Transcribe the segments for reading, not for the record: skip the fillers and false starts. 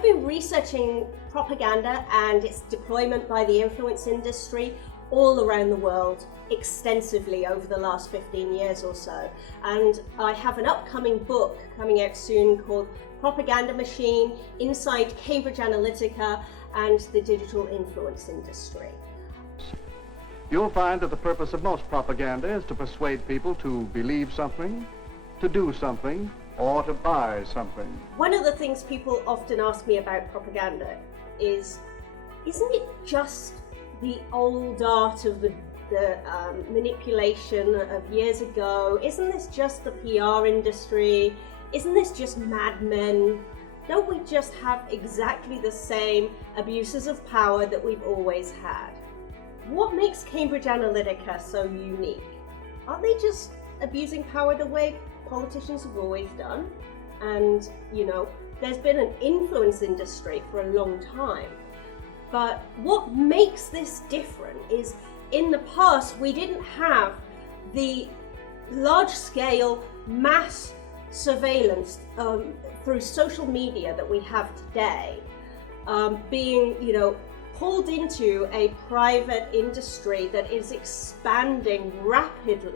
I've been researching propaganda and its deployment by the influence industry all around the world extensively over the last 15 years or so. And I have an upcoming book coming out soon called Propaganda Machine, Inside Cambridge Analytica and the Digital Influence Industry. You'll find that the purpose of most propaganda is to persuade people to believe something, to do something, or to buy something. One of the things people often ask me about propaganda is, isn't it just the old art of the manipulation of years ago? Isn't this just the PR industry? Isn't this just Mad Men? Don't we just have exactly the same abuses of power that we've always had? What makes Cambridge Analytica so unique? Aren't they just abusing power the way politicians have always done? And, you know, there's been an influence industry for a long time. But what makes this different is, in the past, we didn't have the large-scale mass surveillance through social media that we have today, being, you know, pulled into a private industry that is expanding rapidly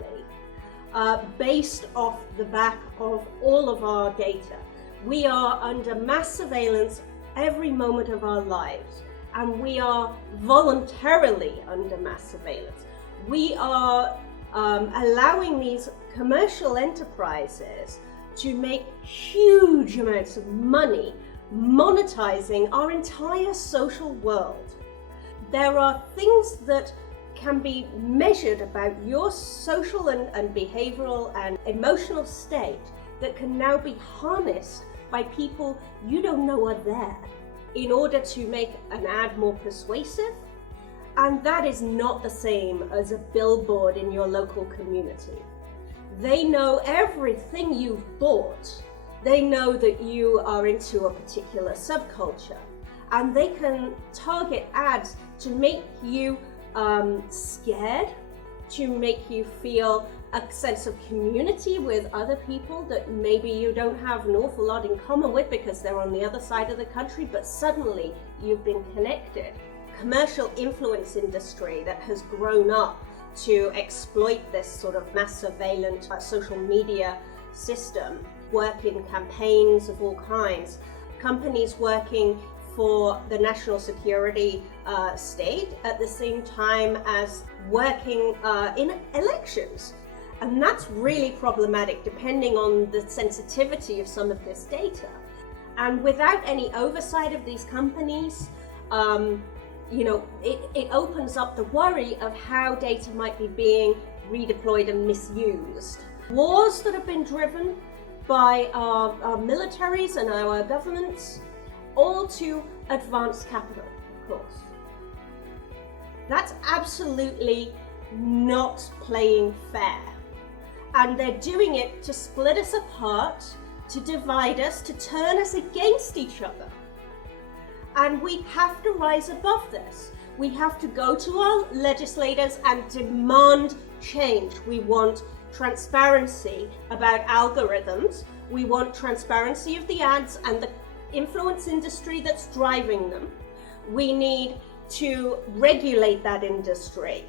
based off the back of all of our data. We are under mass surveillance every moment of our lives, and we are voluntarily under mass surveillance. We are allowing these commercial enterprises to make huge amounts of money monetizing our entire social world. There are things that can be measured about your social and behavioral and emotional state that can now be harnessed by people you don't know are there in order to make an ad more persuasive. And that is not the same as a billboard in your local community. They know everything you've bought. They know that you are into a particular subculture, and they can target ads to make you scared, to make you feel a sense of community with other people that maybe you don't have an awful lot in common with because they're on the other side of the country, but suddenly you've been connected. Commercial influence industry that has grown up to exploit this sort of mass surveillance social media system, work in campaigns of all kinds, companies working for the national security state at the same time as working in elections. And that's really problematic depending on the sensitivity of some of this data. And without any oversight of these companies, you know, it opens up the worry of how data might be being redeployed and misused. Wars that have been driven by our militaries and our governments, all to advance capital, of course. That's absolutely not playing fair. And they're doing it to split us apart, to divide us, to turn us against each other. And we have to rise above this. We have to go to our legislators and demand change. We want transparency about algorithms. We want transparency of the ads and the influence industry that's driving them. We need to regulate that industry,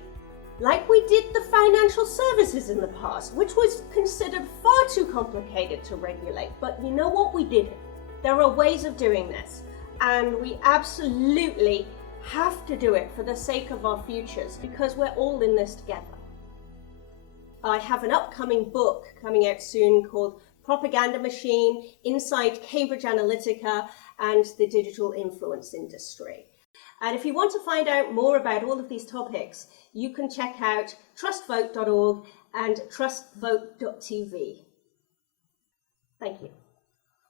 like we did the financial services in the past, which was considered far too complicated to regulate. But you know what? We did it. There are ways of doing this, and we absolutely have to do it for the sake of our futures, because we're all in this together. I have an upcoming book coming out soon called Propaganda Machine, Inside Cambridge Analytica and the Digital Influence Industry. And if you want to find out more about all of these topics, you can check out TrustVote.org and TrustVote.TV. Thank you.